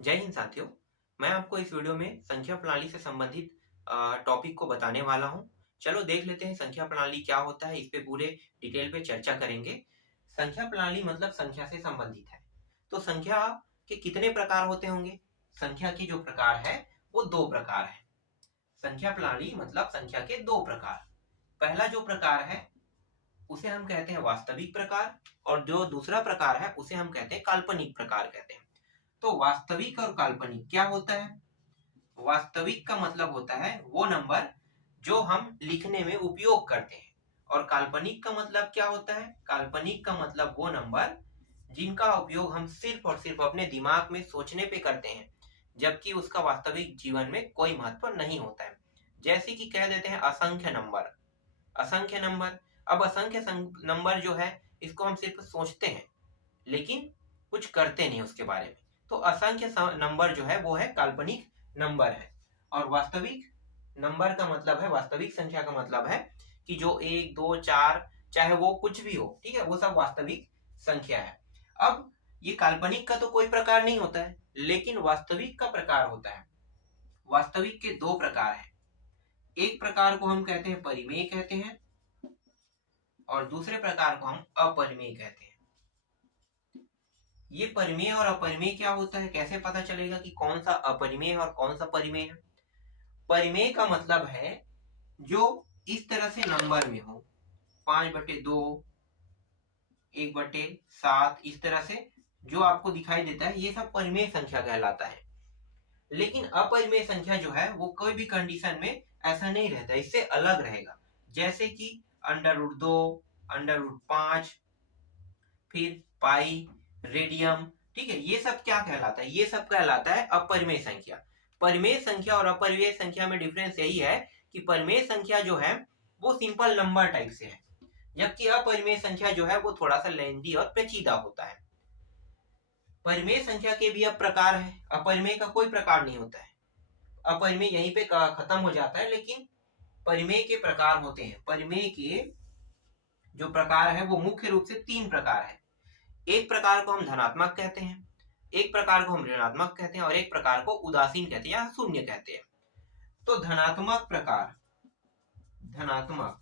जय हिंद साथियों। मैं आपको इस वीडियो में संख्या प्रणाली से संबंधित टॉपिक को बताने वाला हूं। चलो देख लेते हैं संख्या प्रणाली क्या होता है, इस पे पूरे डिटेल पे चर्चा करेंगे। संख्या प्रणाली मतलब संख्या से संबंधित है। तो संख्या के कितने प्रकार होते होंगे? संख्या के जो प्रकार है वो दो प्रकार है। संख्या प्रणाली मतलब संख्या के दो प्रकार। पहला जो प्रकार है उसे हम कहते हैं वास्तविक प्रकार, और जो दूसरा प्रकार है उसे हम कहते हैं काल्पनिक प्रकार कहते हैं। तो वास्तविक और काल्पनिक क्या होता है? वास्तविक का मतलब होता है वो नंबर जो हम लिखने में उपयोग करते हैं, और काल्पनिक का मतलब क्या होता है? काल्पनिक का मतलब वो नंबर जिनका उपयोग हम सिर्फ और सिर्फ अपने दिमाग में सोचने पे करते हैं, जबकि उसका वास्तविक जीवन में कोई महत्व नहीं होता है। जैसे कि कह देते हैं असंख्य नंबर। असंख्य नंबर, अब असंख्य नंबर जो है इसको हम सिर्फ सोचते हैं लेकिन कुछ करते नहीं उसके बारे में। तो असंख्य नंबर जो है वो है काल्पनिक नंबर है। और वास्तविक नंबर का मतलब है, वास्तविक संख्या का मतलब है कि जो एक दो चार चाहे वो कुछ भी हो, ठीक है, वो सब वास्तविक संख्या है। अब ये काल्पनिक का तो कोई प्रकार नहीं होता है, लेकिन वास्तविक का प्रकार होता है। वास्तविक के दो प्रकार हैं। एक प्रकार को हम कहते हैं परिमेय कहते हैं, और दूसरे प्रकार को हम अपरिमेय कहते हैं। ये परिमेय और अपरिमेय क्या होता है, कैसे पता चलेगा कि कौन सा अपरिमेय और कौन सा परिमेय है? परिमेय का मतलब है जो इस तरह से नंबर में हो, 5/2, 1/7, इस तरह से जो आपको दिखाई देता है ये सब परिमेय संख्या कहलाता है। लेकिन अपरिमेय संख्या जो है वो कोई भी कंडीशन में ऐसा नहीं रहता, इससे अलग रहेगा। जैसे कि √2, √5, फिर पाई, रेडियम, ठीक है, ये सब क्या कहलाता है? ये सब कहलाता है अपरिमेय संख्या। परिमेय संख्या और अपरिमेय संख्या में डिफरेंस यही है कि परिमेय संख्या जो है वो सिंपल नंबर टाइप से है, जबकि अपरिमेय संख्या जो है वो थोड़ा सा लेंथी और पेचीदा होता है। परिमेय संख्या के भी अब प्रकार है, अपरिमेय का कोई प्रकार नहीं होता है। अपरिमेय यहीं पे खत्म हो जाता है, लेकिन परिमेय के प्रकार होते हैं। परिमेय के जो प्रकार है वो मुख्य रूप से तीन प्रकार है। एक प्रकार को हम धनात्मक कहते हैं, एक प्रकार को हम ऋणात्मक कहते हैं, और एक प्रकार को उदासीन कहते हैं या शून्य कहते हैं। तो धनात्मक प्रकार, धनात्मक,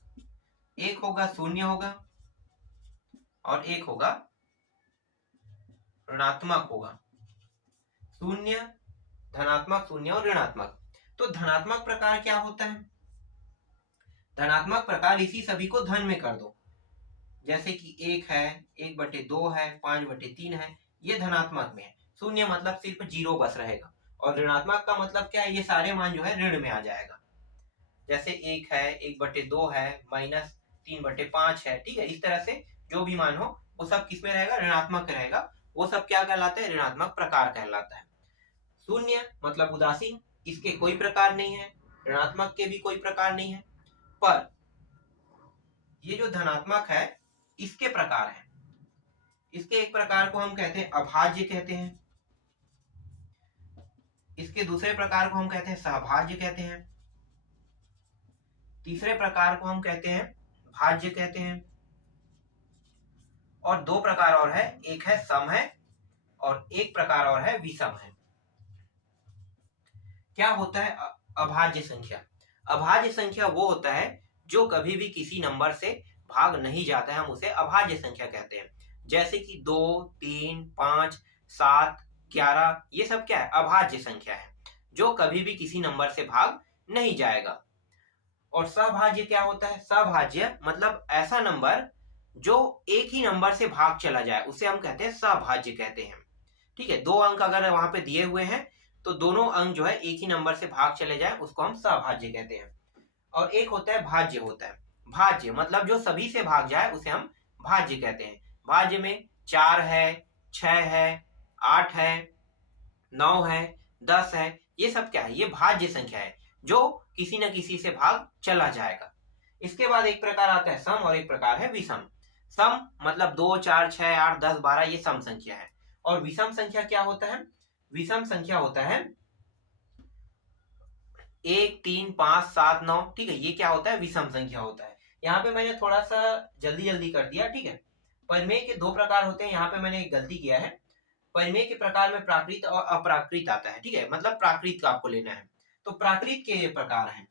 एक होगा शून्य होगा और एक होगा ऋणात्मक होगा। शून्य, धनात्मक, शून्य और ऋणात्मक। तो धनात्मक प्रकार क्या होता है? धनात्मक प्रकार इसी सभी को धन में कर दो, जैसे कि 1 है, 1/2 है, 5/3 है, ये धनात्मक में है। शून्य मतलब सिर्फ जीरो बस रहेगा, और ऋणात्मक का मतलब क्या है? ये सारे मान जो है ऋण में आ जाएगा। जैसे 1 है, 1/2 है, -3/5 है, ठीक है, इस तरह से जो भी मान हो वो सब किस में रहेगा? ऋणात्मक रहेगा। वो सब क्या कहलाता है? ऋणात्मक प्रकार कहलाता है। शून्य मतलब उदासीन, इसके कोई प्रकार नहीं है, ऋणात्मक के भी कोई प्रकार नहीं है, पर ये जो धनात्मक है इसके प्रकार है। इसके एक प्रकार को हम कहते हैं अभाज्य कहते हैं, इसके दूसरे प्रकार को हम कहते हैं सहभाज्य कहते हैं, तीसरे प्रकार को हम कहते हैं भाज्य कहते हैं, और दो प्रकार और है, एक है सम है और एक प्रकार और है विषम है। क्या होता है अभाज्य संख्या? अभाज्य संख्या वो होता है जो कभी भी किसी नंबर से भाग नहीं जाता है, हम उसे अभाज्य संख्या कहते हैं। जैसे कि 2, 3, 5, 7, 11, ये सब क्या है? अभाज्य संख्या है, जो कभी भी किसी नंबर से भाग नहीं जाएगा। और सहभाज्य क्या होता है? सहभाज्य मतलब ऐसा नंबर जो एक ही नंबर से भाग चला जाए, उसे हम कहते हैं सहभाज्य कहते हैं। ठीक है, दो अंक अगर वहां पे दिए हुए हैं तो दोनों अंक जो है एक ही नंबर से भाग चले जाए, उसको हम सहभाज्य कहते हैं। और एक होता है भाज्य होता है। भाज्य मतलब जो सभी से भाग जाए उसे हम भाज्य कहते हैं। भाज्य में 4 है, 6 है, 8 है, 9 है, 10 है, ये सब क्या है? ये भाज्य संख्या है जो किसी न किसी से भाग चला जाएगा। इसके बाद एक प्रकार आता है सम, और एक प्रकार है विषम। सम मतलब 2, 4, 6, 8, 10, 12, ये सम संख्या है। और विषम संख्या क्या होता है? विषम संख्या होता है 1, 3, 5, 7, 9, ठीक है, ये क्या होता है? विषम संख्या होता है। यहाँ पे मैंने थोड़ा सा जल्दी जल्दी कर दिया, ठीक है। परिमेय के दो प्रकार होते हैं, यहाँ पे मैंने एक गलती किया है। परिमेय के प्रकार में प्राकृत और अप्राकृत आता है, ठीक है, मतलब प्राकृत का आपको लेना है। तो प्राकृत के ये प्रकार हैं,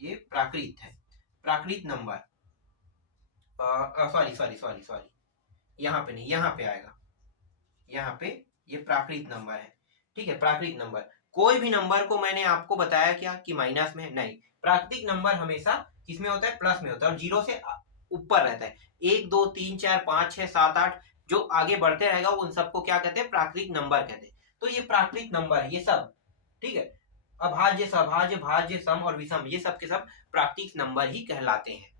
ये प्राकृत है, प्राकृत number, sorry sorry sorry sorry, यहाँ पे नहीं, यहाँ पे आएगा, यहाँ पे ये प्राकृत नंबर है, ठीक है। प्राकृत नंबर, कोई भी नंबर को मैंने आपको बताया क्या कि माइनस में नहीं, प्राकृतिक नंबर हमेशा किसमें होता है, प्लस में होता है, और जीरो से ऊपर रहता है। 1 2 3 4 5 6 7 8 जो आगे बढ़ते रहेगा उन सबको क्या कहते हैं, प्राकृतिक नंबर कहते हैं। तो ये प्राकृतिक नंबर है ये सब, ठीक है। अभाज्य, सभाज्य, भाज्य, सम और विषम, ये सब के सब प्राकृतिक नंबर ही कहलाते हैं।